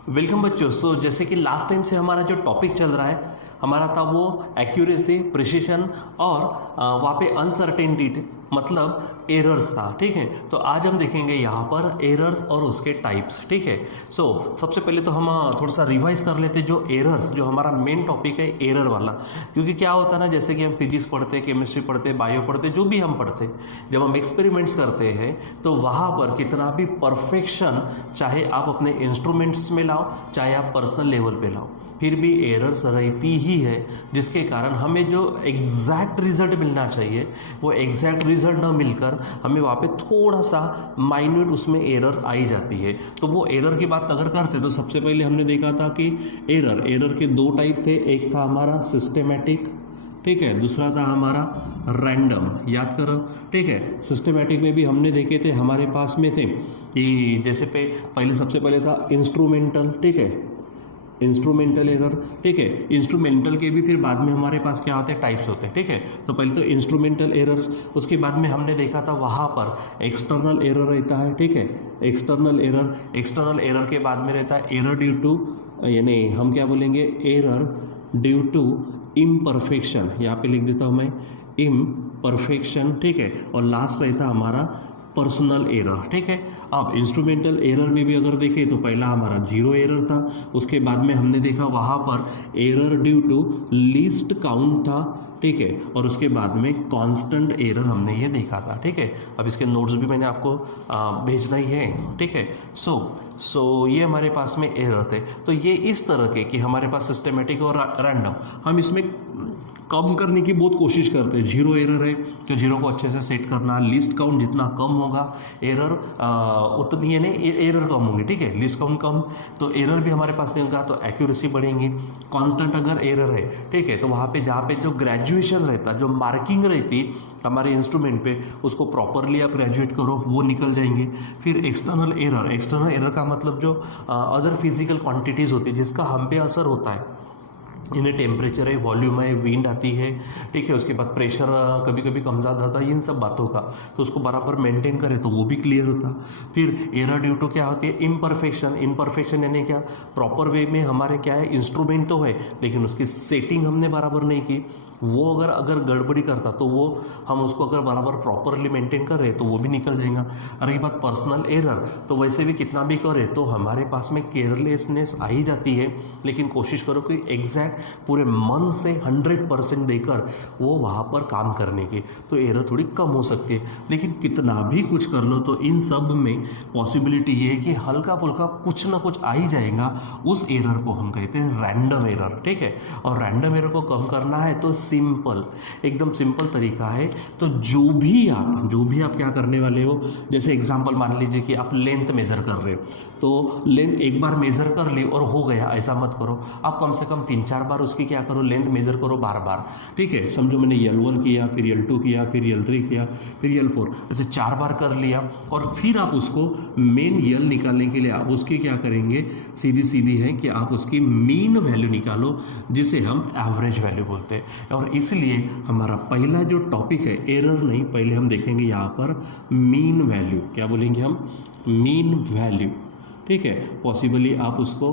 Welcome बच्चों। जैसे कि लास्ट टाइम से हमारा जो टॉपिक चल रहा है हमारा था वो एक्यूरेसी, प्रिसिशन और वहाँ पे अनसर्टेनिटी मतलब एरर्स था। ठीक है, तो आज हम देखेंगे यहाँ पर एरर्स और उसके टाइप्स। ठीक है, सबसे पहले तो हम थोड़ा सा रिवाइज कर लेते जो एरर्स, जो हमारा मेन टॉपिक है एरर वाला। क्योंकि क्या होता है ना, जैसे कि हम फिजिक्स पढ़ते, केमिस्ट्री पढ़ते, बायो पढ़ते, जो भी हम पढ़ते, जब हम एक्सपेरिमेंट्स करते हैं तो वहाँ पर कितना भी परफेक्शन चाहे आप अपने इंस्ट्रूमेंट्स में लाओ, चाहे आप पर्सनल लेवल पे लाओ, फिर भी एरर्स रहती ही है, जिसके कारण हमें जो एग्जैक्ट रिजल्ट मिलना चाहिए वो एग्जैक्ट रिजल्ट ना मिलकर हमें वहाँ पे थोड़ा सा माइन्यूट उसमें एरर आई जाती है। तो वो एरर की बात अगर करते तो सबसे पहले हमने देखा था कि एरर के दो टाइप थे। एक था हमारा सिस्टेमेटिक, ठीक है, दूसरा था हमारा रैंडम। याद करो, ठीक है। सिस्टेमेटिक में भी हमने देखे थे, हमारे पास में थे कि जैसे पहले सबसे पहले था इंस्ट्रूमेंटल, ठीक है, इंस्ट्रूमेंटल एरर। ठीक है, इंस्ट्रूमेंटल के भी फिर बाद में हमारे पास क्या होते हैं, टाइप्स होते हैं। ठीक है, तो पहले तो इंस्ट्रूमेंटल एरर्स, उसके बाद में हमने देखा था वहाँ पर एक्सटर्नल एरर रहता है। ठीक है, एक्सटर्नल एरर के बाद में रहता है एरर ड्यू टू, यानी हम क्या बोलेंगे, एरर ड्यू टू इम्परफेक्शन। यहाँ पे लिख देता हूँ मैं इम्परफेक्शन। ठीक है, और लास्ट रहता हमारा पर्सनल एरर। ठीक है, अब इंस्ट्रूमेंटल एरर में भी अगर देखें तो पहला हमारा जीरो एरर था, उसके बाद में हमने देखा वहाँ पर error due to least count था। ठीक है, और उसके बाद में कांस्टेंट एरर हमने ये देखा था। ठीक है, अब इसके नोट्स भी मैंने आपको भेजना ही है। ठीक है, सो ये हमारे पास में एरर थे। तो ये इस तरह के कि हमारे पास सिस्टमेटिक और रैंडम, हम इसमें कम करने की बहुत कोशिश करते हैं। जीरो एरर है तो जीरो को अच्छे से सेट करना, लिस्ट काउंट जितना कम होगा एरर उतनी, यानी एरर कम होंगी। ठीक है, लिस्ट काउंट कम तो एरर भी हमारे पास नहीं होगा, तो एक्यूरेसी बढ़ेंगी। कांस्टेंट अगर एरर है, ठीक है, तो वहाँ पे जहाँ पे जो ग्रेजुएशन रहता, जो मार्किंग रहती हमारे इंस्ट्रूमेंट पे, उसको प्रॉपरली आप ग्रेजुएट करो, वो निकल जाएंगे। फिर एक्सटर्नल एरर का मतलब जो अदर फिजिकल क्वांटिटीज़ होती है जिसका हम पे असर होता है, इन्हें टेम्परेचर है, वॉल्यूम है, विंड आती है। ठीक है, उसके बाद प्रेशर कभी कभी कम ज़्यादा होता है, इन सब बातों का तो उसको बराबर मेंटेन करें तो वो भी क्लियर होता। फिर एरर ड्यू टू क्या होती है, इम्परफेक्शन यानी क्या, प्रॉपर वे में हमारे क्या है, इंस्ट्रूमेंट तो है लेकिन उसकी सेटिंग हमने बराबर नहीं की। वो अगर गड़बड़ी करता तो वो हम उसको अगर बराबर प्रॉपरली मेंटेन कर रहे तो वो भी निकल जाएगा। रही बात पर्सनल एरर, तो वैसे भी कितना भी करे तो हमारे पास में केयरलेसनेस आ ही जाती है, लेकिन कोशिश करो कि एग्जैक्ट पूरे मन से 100% देकर वो वहाँ पर काम करने की, तो एरर थोड़ी कम हो सकती है। लेकिन कितना भी कुछ कर लो तो इन सब में पॉसिबिलिटी ये है कि हल्का फुल्का कुछ ना कुछ आ ही जाएगा। उस एरर को हम कहते हैं रैंडम एरर। ठीक है, और रैंडम एरर को कम करना है तो एकदम सिंपल तरीका है। तो जो भी आप क्या करने वाले हो, जैसे एग्जांपल मान लीजिए कि आप लेंथ मेजर कर रहे हो, तो लेंथ एक बार मेजर कर ली और हो गया, ऐसा मत करो। आप कम से कम 3-4 बार उसकी क्या करो, लेंथ मेजर करो बार बार। ठीक है, समझो मैंने L1 किया, फिर L2 किया, फिर L3 किया, फिर L4, ऐसे 4 बार कर लिया। और फिर आप उसको मेन यल निकालने के लिए आप उसकी क्या करेंगे, सीधी है कि आप उसकी मीन वैल्यू निकालो, जिसे हम एवरेज वैल्यू बोलते हैं। और इसलिए हमारा पहला जो टॉपिक है एरर नहीं, पहले हम देखेंगे यहाँ पर मीन वैल्यू। क्या बोलेंगे हम, मीन वैल्यू। ठीक है, पॉसिबली आप उसको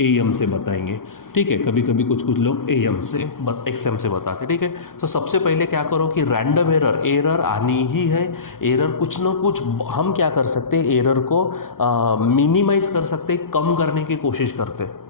AM से बताएंगे। ठीक है, कभी कभी कुछ लोग AM से XM से बताते। ठीक है, तो सबसे पहले क्या करो कि रैंडम एरर आनी ही है। एरर कुछ ना कुछ हम क्या कर सकते हैं, एरर को मिनिमाइज कर सकते हैं, कम करने की कोशिश करते हैं,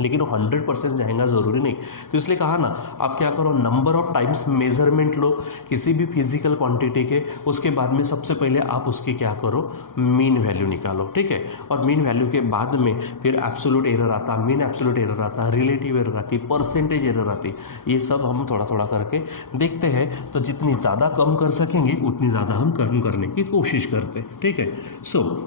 लेकिन वो 100% जाएगा ज़रूरी नहीं। तो इसलिए कहा ना, आप क्या करो, नंबर ऑफ टाइम्स मेजरमेंट लो किसी भी फिजिकल क्वांटिटी के, उसके बाद में सबसे पहले आप उसकी क्या करो, मीन वैल्यू निकालो। ठीक है, और मीन वैल्यू के बाद में फिर एब्सोल्यूट एरर आता, मीन एब्सोल्यूट एरर आता, रिलेटिव एरर आती, परसेंटेज एरर आती। ये सब हम थोड़ा थोड़ा करके देखते हैं। तो जितनी ज़्यादा कम कर सकेंगे उतनी ज़्यादा हम कम करने की कोशिश करते हैं। ठीक है,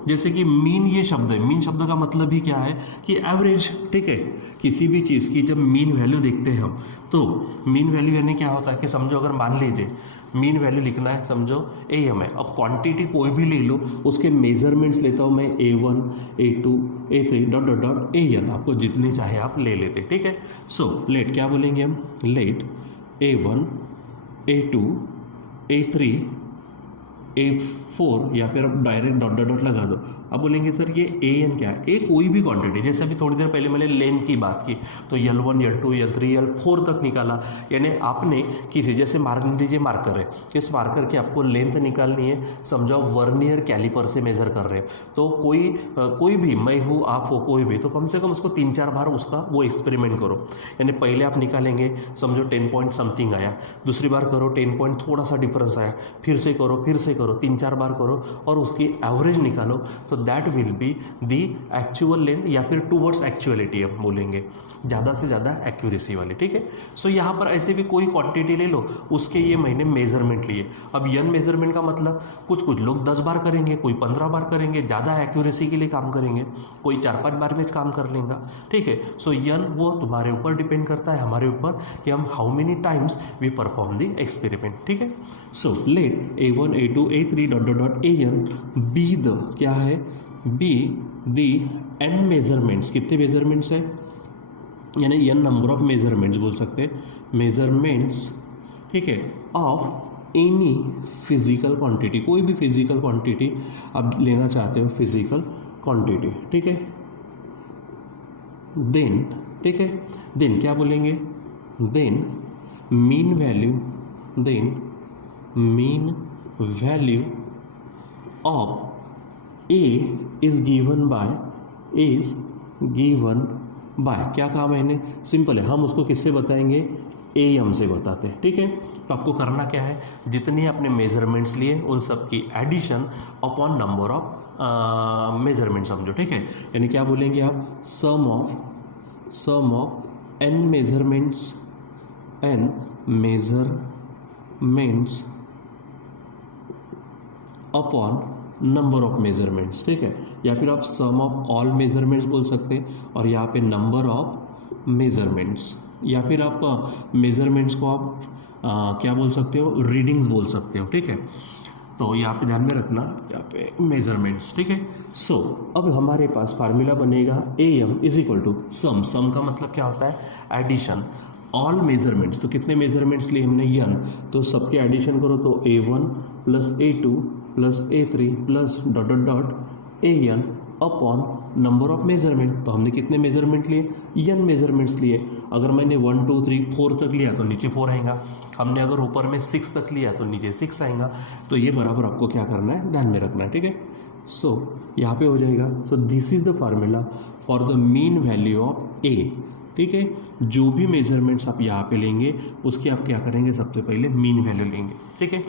जैसे कि मीन ये शब्द है, मीन शब्द का मतलब ही क्या है कि एवरेज। ठीक है, किसी भी चीज़ की जब मीन वैल्यू देखते हैं हम, तो मीन वैल्यू यानी क्या होता है कि समझो अगर मान लीजिए मीन वैल्यू लिखना है, समझो AM है। अब क्वांटिटी कोई भी ले लो, उसके मेजरमेंट्स लेता हूँ मैं A1, A2, A3 dot dot dot AN, आपको जितनी चाहे आप ले लेते। ठीक है, लेट क्या बोलेंगे हम, late A1, A2, A3, A4, या फिर आप डायरेक्ट डॉट डॉट डॉट लगा दो, अब बोलेंगे सर ये ए एन क्या है, ए कोई भी क्वांटिटी, जैसे अभी थोड़ी देर पहले मैंने लेंथ की बात की तो L1 L2 L3 L4 तक निकाला, यानी आपने किसी, जैसे मान लीजिए मार्कर है, इस मार्कर की आपको लेंथ निकालनी है, समझो वर्नियर कैलिपर से मेजर कर रहे हैं, तो कोई भी, मैं हूँ आप हो कोई भी, तो कम से कम उसको 3-4 बार उसका वो एक्सपेरिमेंट करो। यानी पहले आप निकालेंगे, समझो 10 पॉइंट समथिंग आया, दूसरी बार करो 10 पॉइंट थोड़ा सा डिफरेंस आया, फिर से करो 3-4 बार करो और उसकी एवरेज निकालो, तो that will be the actual length, या फिर टूवर्ड्स एक्चुअलिटी हम बोलेंगे, ज़्यादा से ज़्यादा एक्यूरेसी वाली, ठीक है। सो यहाँ पर ऐसे भी कोई क्वांटिटी ले लो, उसके ये मैंने मेजरमेंट लिए। अब यन मेजरमेंट का मतलब कुछ लोग 10 बार करेंगे, कोई 15 बार करेंगे, ज़्यादा एक्यूरेसी के लिए काम करेंगे, कोई 4-5 बार में काम कर लेगा, ठीक है। सो यन वो तुम्हारे ऊपर डिपेंड करता है, हमारे ऊपर, कि हम how many times we perform the experiment, ठीक है। So let A1 A2 A3 dot dot dot AN be the, क्या है, बी द n मेजरमेंट्स, कितने मेजरमेंट्स है, यानी n नंबर ऑफ मेजरमेंट्स बोल सकते हैं, मेजरमेंट्स, ठीक है, ऑफ एनी फिजिकल क्वांटिटी, कोई भी फिजिकल क्वांटिटी आप लेना चाहते हो, फिजिकल क्वांटिटी, ठीक है। देन, ठीक है, देन क्या बोलेंगे, then mean value of A is given by, क्या काम है इन्हें, सिंपल है, हम उसको किससे बताएंगे, AM से बताते हैं, ठीक है। तो आपको करना क्या है, जितने आपने मेजरमेंट्स लिए उन सब की addition upon number of measurement समझो, ठीक है। यानी क्या बोलेंगे आप, sum of n measurements upon number of measurements, ठीक है, या फिर आप सम ऑफ ऑल मेजरमेंट्स बोल सकते हैं, और यहाँ पे नंबर ऑफ मेजरमेंट्स, या फिर आप मेजरमेंट्स को आप क्या बोल सकते हो, रीडिंग्स बोल सकते हो, ठीक है। तो यहाँ पे ध्यान में रखना, यहाँ पे मेजरमेंट्स, ठीक है। सो अब हमारे पास फार्मूला बनेगा AM is equal to some का मतलब क्या होता है, एडिशन, ऑल मेजरमेंट्स, तो कितने मेजरमेंट्स लिए हमने, n, तो सबके एडिशन करो तो A1 plus A2 plus A3 plus dot dot dot AN upon number of measurement, तो हमने कितने मेजरमेंट लिए, n मेजरमेंट्स लिए। अगर मैंने 1 2 3 4 तक लिया तो नीचे 4 आएगा, हमने अगर ऊपर में 6 तक लिया तो नीचे 6 आएगा, तो ये बराबर आपको क्या करना है, ध्यान में रखना है, ठीक है। सो यहाँ पे हो जाएगा, so this is the formula for the mean value of A, ठीक है। जो भी मेजरमेंट्स आप यहाँ पे लेंगे उसकी आप क्या करेंगे, सबसे पहले मीन वैल्यू लेंगे, ठीक है।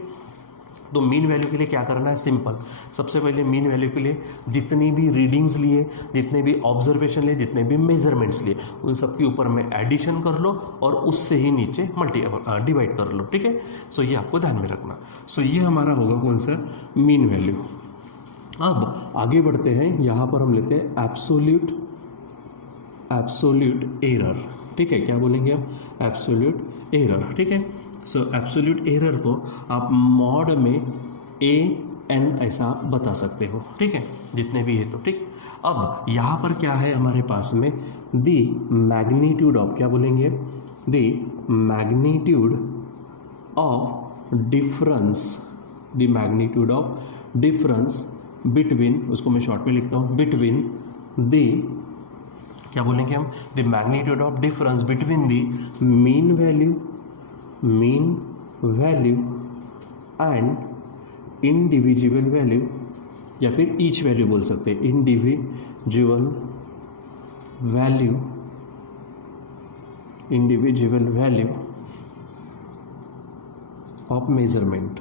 तो मीन वैल्यू के लिए क्या करना है, सिंपल, सबसे पहले मीन वैल्यू के लिए जितनी भी रीडिंग्स लिए, जितने भी ऑब्जर्वेशन लिए, जितने भी मेजरमेंट्स लिए, उन सब के ऊपर में एडिशन कर लो और उससे ही नीचे डिवाइड कर लो, ठीक है। सो ये आपको ध्यान में रखना। सो ये हमारा होगा कौन सा, मीन वैल्यू। अब आगे बढ़ते हैं, यहाँ पर हम लेते हैं एब्सोल्यूट एरर, ठीक है। क्या बोलेंगे आप, एब्सोल्यूट एरर, ठीक है। सो एब्सोल्यूट एरर को आप मॉड में AN ऐसा आप बता सकते हो, ठीक है, जितने भी है तो, ठीक। अब यहाँ पर क्या है हमारे पास में, दी मैग्नीट्यूड ऑफ, क्या बोलेंगे, दी मैग्नीट्यूड ऑफ डिफरेंस बिटवीन, उसको मैं शॉर्ट में लिखता हूँ, बिटवीन दी, क्या बोलेंगे हम, the magnitude of difference between the mean value and individual value, या फिर ईच वैल्यू बोल सकते हैं, इंडिविजुअल वैल्यू ऑफ मेजरमेंट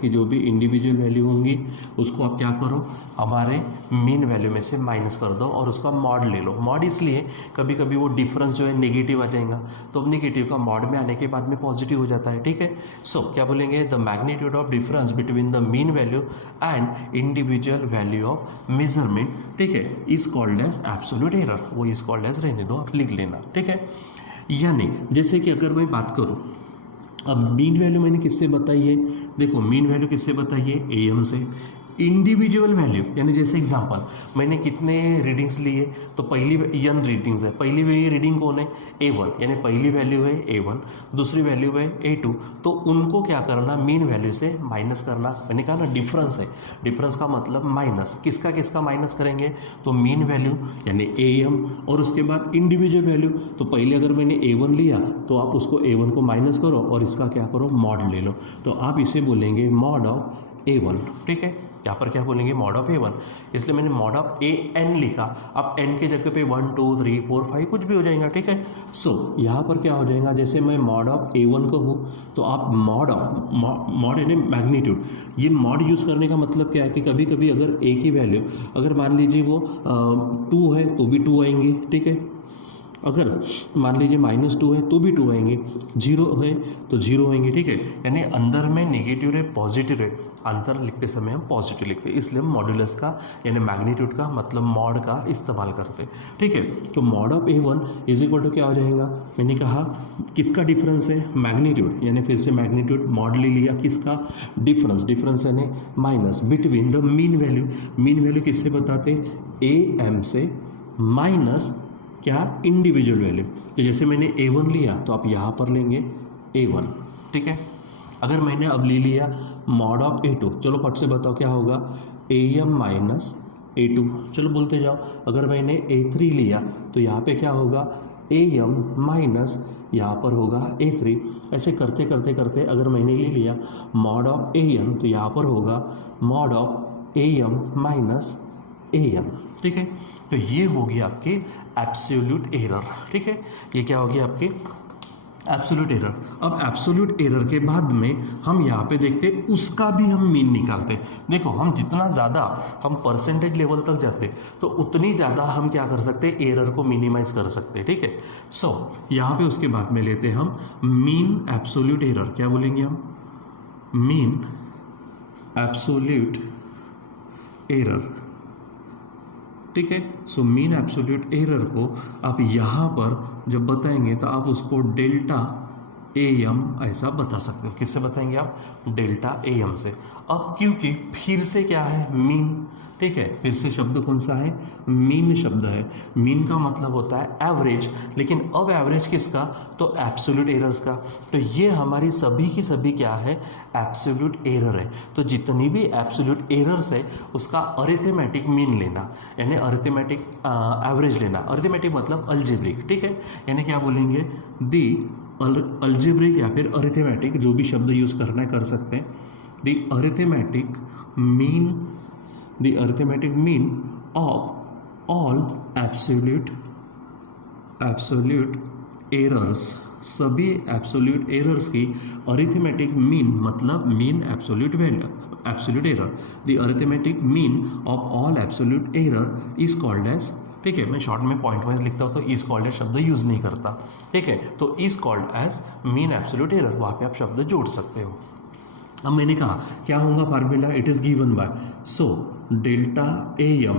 की जो भी इंडिविजुअल वैल्यू होंगी उसको आप क्या करो, हमारे मीन वैल्यू में से माइनस कर दो और उसका मॉड ले लो। मॉड इसलिए कभी कभी वो डिफरेंस जो है नेगेटिव आ जाएगा, तो अब नेगेटिव का मॉड में आने के बाद में पॉजिटिव हो जाता है, ठीक है। सो क्या बोलेंगे, the magnitude of difference between the mean value and individual value of measurement, ठीक है, is called as absolute error. वो इज कॉल्ड एज, रहने दो, आप लिख लेना, ठीक है। यानी जैसे कि अगर मैं बात करूँ, अब मीन वैल्यू मैंने किससे बताई है, देखो मीन वैल्यू किससे बताई है, AM से, इंडिविजुअल वैल्यू, यानी जैसे एग्जांपल मैंने कितने रीडिंग्स लिए, तो पहली n रीडिंग्स है, पहली रीडिंग कौन है A1, यानी पहली वैल्यू है A1, दूसरी वैल्यू है A2, तो उनको क्या करना, मीन वैल्यू से माइनस करना। मैंने कहा ना डिफरेंस है, डिफरेंस का मतलब माइनस, किसका किसका माइनस करेंगे, तो मीन वैल्यू यानी AM और उसके बाद इंडिविजुअल वैल्यू। तो पहले अगर मैंने A1 लिया तो आप उसको A1 को माइनस करो और इसका क्या करो, मॉड ले लो, तो आप इसे बोलेंगे मॉड ऑफ A1। ठीक है, यहाँ पर क्या बोलेंगे, मॉड ऑफ A1, इसलिए मैंने मॉड ऑफ AN लिखा। अब n के जगह पे 1 2 3 4 5 कुछ भी हो जाएगा। ठीक है, सो यहाँ पर क्या हो जाएगा, जैसे मैं मॉड ऑफ A1 कहूँ तो आप मॉड यानी मैग्नीट्यूड, ये मॉड यूज़ करने का मतलब क्या है कि कभी कभी अगर A की वैल्यू अगर मान लीजिए वो 2 है तो भी 2 आएंगे। ठीक है, अगर मान लीजिए -2 है तो भी 2 आएंगे, 0 है तो 0 आएंगे। ठीक है, यानी अंदर में नेगेटिव है पॉजिटिव है, आंसर लिखते समय हम पॉजिटिव लिखते हैं, इसलिए हम मॉड्यूलस का यानी मैग्नीट्यूड का मतलब मॉड का इस्तेमाल करते हैं। ठीक है, तो mod of A1 is equal to क्या हो जाएगा, मैंने कहा किसका डिफरेंस है, मैग्नीट्यूड, यानी फिर से मैग्नीट्यूड मॉड ले लिया, किसका डिफरेंस यानी minus between the mean value किससे बताते, AM से माइनस क्या, इंडिविजुअल वैल्यू। तो जैसे मैंने A1 लिया तो आप यहाँ पर लेंगे A1। ठीक है, अगर मैंने अब ले लिया मॉड ऑफ A2, चलो फट से बताओ क्या होगा, AM माइनस A2, चलो बोलते जाओ। अगर मैंने A3 लिया तो यहाँ पे क्या होगा, AM माइनस यहाँ पर होगा A3। ऐसे करते करते करते अगर मैंने ले लिया मॉड ऑफ AM तो यहाँ पर होगा mod of AM minus AM। ठीक है, तो ये हो गया आपके एब्सोल्यूट एरर। ठीक है, ये क्या हो गया आपके एब्सोल्यूट एरर। अब एब्सोल्यूट एरर के बाद में हम यहाँ पे देखते उसका भी हम मीन निकालते। देखो हम जितना ज़्यादा हम परसेंटेज लेवल तक जाते तो उतनी ज़्यादा हम क्या कर सकते, एरर को मिनिमाइज कर सकते। ठीक है, सो यहाँ पे उसके बाद में लेते हम मीन एब्सोल्यूट एरर, क्या बोलेंगे हम, मीन एब्सोल्यूट एरर। ठीक है, सो मीन एब्सोल्यूट एरर को आप यहाँ पर जब बताएंगे तो आप उसको डेल्टा AM ऐसा बता सकते हो। किससे बताएंगे आप, डेल्टा AM से। अब क्योंकि फिर से क्या है, मीन। ठीक है, फिर से शब्द कौन सा है, मीन शब्द है। मीन का मतलब होता है एवरेज, लेकिन अब एवरेज किसका, तो एब्सोल्यूट एरर्स का। तो ये हमारी सभी की सभी क्या है, एब्सोल्यूट एरर है। तो जितनी भी एब्सोल्यूट एरर्स है उसका अरिथमेटिक मीन लेना, यानी अरिथमेटिक एवरेज लेना। अरिथमेटिक मतलब अलजेब्रिक। ठीक है, यानी क्या बोलेंगे, दी अलजेब्रिक या फिर अरिथमेटिक, जो भी शब्द यूज़ करना है कर सकते हैं। The arithmetic mean of all absolute errors, सभी एब्सोल्यूट एरर्स की अरिथमेटिक मीन मतलब mean absolute value, absolute error. The arithmetic mean of all absolute error is called as. ठीक है, मैं शॉर्ट में पॉइंट वाइज लिखता हूँ तो इज कॉल्ड एज शब्द यूज़ नहीं करता। ठीक है, तो is called as mean absolute error, वहाँ पे आप शब्द जोड़ सकते हो। अब मैंने कहा क्या होगा formula, it is given by, so delta AM।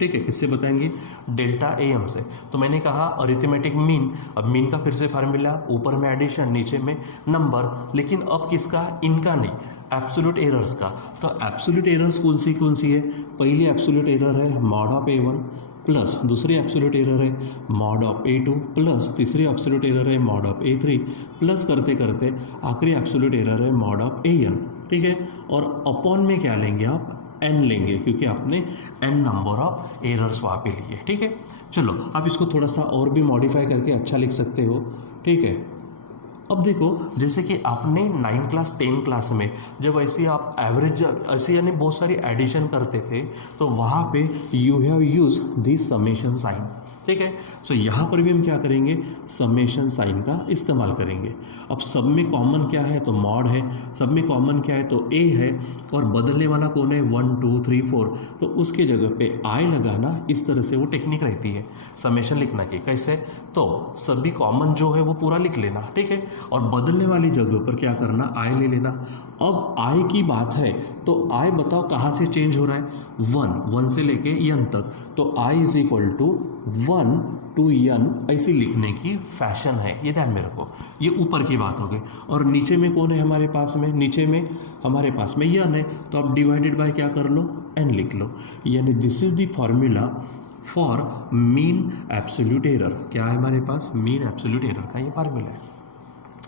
ठीक है, किससे बताएंगे, डेल्टा AM से। तो मैंने कहा अरिथमेटिक मीन, अब मीन का फिर से फार्मूला, ऊपर में एडिशन नीचे में नंबर, लेकिन अब किसका, इनका नहीं, एब्सोल्यूट एरर्स का। तो एब्सोल्यूट एरर्स कौन सी है, पहली एब्सोल्यूट एरर है मॉड ऑफ A1 प्लस दूसरी एब्सोल्यूट एरर है मॉड ऑफ A2 प्लस तीसरी एब्सोल्यूट एरर है मॉड ऑफ A3 प्लस करते करते आखिरी एब्सोल्यूट एरर है मॉड ऑफ AN। ठीक है, और अपॉन में क्या लेंगे आप, n लेंगे, क्योंकि आपने n नंबर ऑफ एरर्स वहाँ पे लिए। ठीक है, चलो आप इसको थोड़ा सा और भी मॉडिफाई करके अच्छा लिख सकते हो। ठीक है, अब देखो जैसे कि आपने 9 क्लास 10 क्लास में जब ऐसी आप एवरेज ऐसे यानी बहुत सारी एडिशन करते थे तो वहाँ पे you have use this summation sign. ठीक है, सो यहाँ पर भी हम क्या करेंगे, समेशन साइन का इस्तेमाल करेंगे। अब सब में कॉमन क्या है, तो मॉड है, सब में कॉमन क्या है, तो A है, और बदलने वाला कौन है, 1 2 3 4, तो उसके जगह पे I लगाना, इस तरह से वो टेक्निक रहती है समेशन लिखना की। कैसे, तो सभी कॉमन जो है वो पूरा लिख लेना। ठीक है, और बदलने वाली जगह पर क्या करना, I ले लेना। अब I की बात है तो I बताओ कहाँ से चेंज हो रहा है, 1 से लेके n तक, तो I is equal to 1 to n ऐसी लिखने की फैशन है, ये ध्यान में रखो। ये ऊपर की बात हो गई। और नीचे में कौन है हमारे पास में? नीचे में हमारे पास में n है, तो आप डिवाइडेड बाय क्या कर लो? n लिख लो। यानी this is the formula for mean absolute error. क्या है हमारे पास? मीन एब्सोल्यूट एरर का ये फार्मूला है,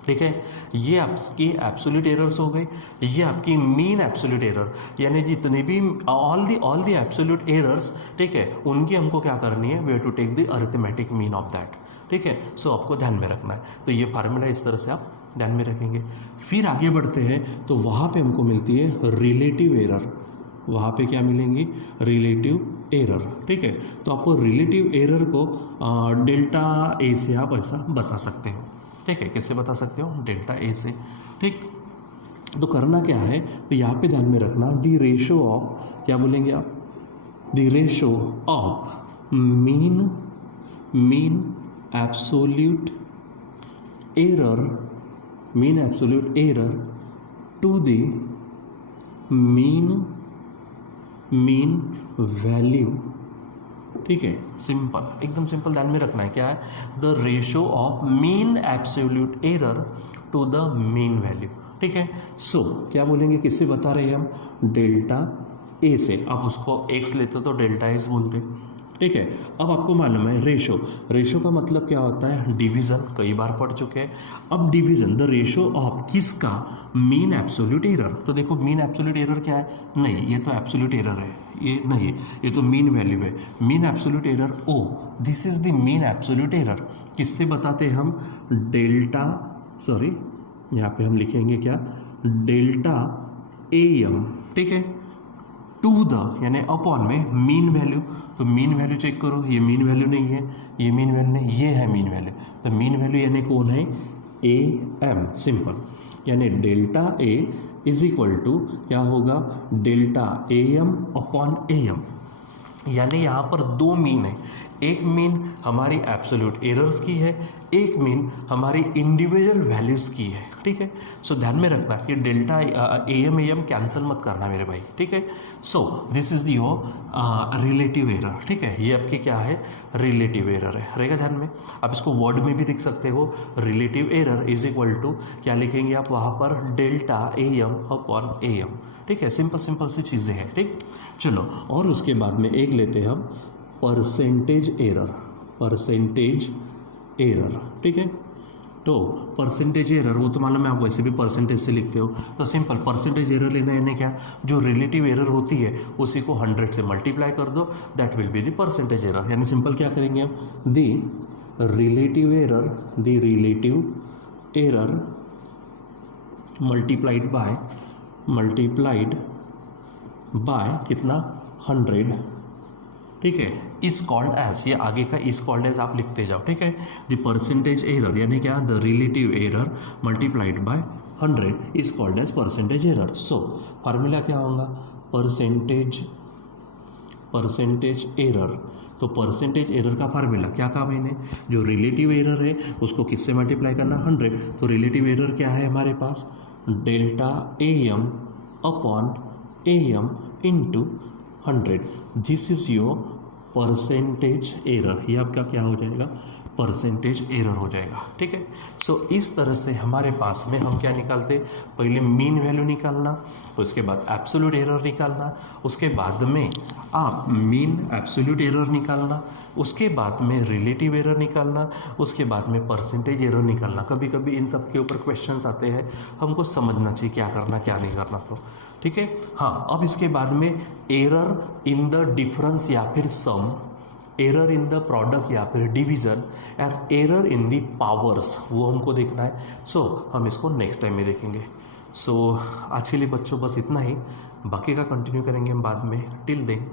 ठीक है। ये आपकी एब्सोल्यूट एरर्स हो गई, ये आपकी मीन एब्सोल्यूट एरर, यानी जितने भी ऑल दी एब्सोल्यूट एरर्स, ठीक है, उनकी हमको क्या करनी है? We have to take the arithmetic mean of that, ठीक है। सो आपको ध्यान में रखना है। तो ये फार्मूला इस तरह से आप ध्यान में रखेंगे। फिर आगे बढ़ते हैं तो वहाँ पे हमको मिलती है रिलेटिव एरर। वहाँ पे क्या मिलेंगी? रिलेटिव एरर, ठीक है। तो आपको रिलेटिव एरर को डेल्टा ए से आप ऐसा बता सकते हो, ठीक है। कैसे बता सकते हो? डेल्टा ए से, ठीक। तो करना क्या है? तो यहाँ पे ध्यान में रखना द रेशो ऑफ, क्या बोलेंगे आप? The ratio of mean absolute error to the mean value, ठीक है। सिंपल, एकदम सिंपल ध्यान में रखना है। क्या है? The ratio of mean absolute error to the mean value, ठीक है। सो क्या बोलेंगे? किससे बता रहे हैं हम? डेल्टा ए से। आप उसको एक्स लेते तो डेल्टा एस बोलते, ठीक है। अब आपको मालूम है रेशो का मतलब क्या होता है? डिवीजन, कई बार पढ़ चुके हैं। अब डिवीजन, द रेशो ऑफ किसका? Mean absolute error. तो देखो मीन एब्सोल्यूट एरर क्या है? नहीं, ये तो एब्सोल्यूट एरर है, ये नहीं, ये तो मीन वैल्यू है। Mean absolute error oh, this is the mean absolute error. किससे बताते हैं हम? डेल्टा, सॉरी यहाँ पे हम लिखेंगे क्या? डेल्टा ए एम, ठीक है, टू द, यानी अपॉन में मीन वैल्यू। तो मीन वैल्यू चेक करो, ये मीन वैल्यू नहीं है, ये मीन वैल्यू नहीं, ये है मीन वैल्यू। तो मीन वैल्यू यानी कौन है? A M, simple. यानी delta A is equal to क्या होगा? Delta A M upon A M. यानी यहाँ पर दो मीन है, एक मीन हमारी एब्सोल्यूट एरर्स की है, एक मीन हमारी इंडिविजुअल वैल्यूज़ की है, ठीक है। सो ध्यान में रखना कि डेल्टा ए एम कैंसिल मत करना मेरे भाई, ठीक है। So this is the relative error, ठीक है। ये आपकी क्या है? रिलेटिव एरर है, रहेगा ध्यान में। आप इसको वर्ड में भी लिख सकते हो, relative error is equal to क्या लिखेंगे आप वहाँ पर? Delta A M upon A M, ठीक है। सिंपल सी चीज़ें हैं, ठीक। चलो, और उसके बाद में एक लेते हैं हम परसेंटेज एरर, ठीक है। तो परसेंटेज एरर, वो तो मालूम है, आप वैसे भी परसेंटेज से लिखते हो। तो सिंपल परसेंटेज एरर लेना यानी क्या? जो रिलेटिव एरर होती है उसी को 100 से मल्टीप्लाई कर दो, that will be the percentage error. यानी सिंपल क्या करेंगे हम? The relative error multiplied bye कितना? 100, ठीक है। इज कॉल्ड एज, ये आगे का इज कॉल्ड एज आप लिखते जाओ, ठीक है। द परसेंटेज एरर यानी क्या? The relative error multiplied by 100 is called as percentage error. So formula क्या होगा? Percentage error. तो परसेंटेज एरर का फार्मूला क्या कहा मैंने? जो रिलेटिव एरर है उसको किससे मल्टीप्लाई करना? 100। तो रिलेटिव एरर क्या है हमारे पास? Delta A M upon A M into 100। This is your percentage error. ये आपका क्या हो जाएगा? परसेंटेज एरर हो जाएगा, ठीक है। सो इस तरह से हमारे पास में हम क्या निकालते? पहले मीन वैल्यू निकालना, उसके बाद एब्सोल्यूट एरर निकालना, उसके बाद में आप मीन एब्सोल्यूट एरर निकालना, उसके बाद में रिलेटिव एरर निकालना, उसके बाद में परसेंटेज एरर निकालना। कभी कभी इन सब के ऊपर क्वेश्चंस आते हैं, हमको समझना चाहिए क्या करना क्या नहीं करना, तो ठीक है। हाँ, अब इसके बाद में एरर इन द डिफरेंस या फिर सम, एरर इन द प्रोडक्ट या फिर division, and error in the powers, वो हमको देखना है। सो हम इसको नेक्स्ट टाइम में देखेंगे। सो आज के लिए बच्चों बस इतना ही, बाकी का कंटिन्यू करेंगे हम बाद में। Till then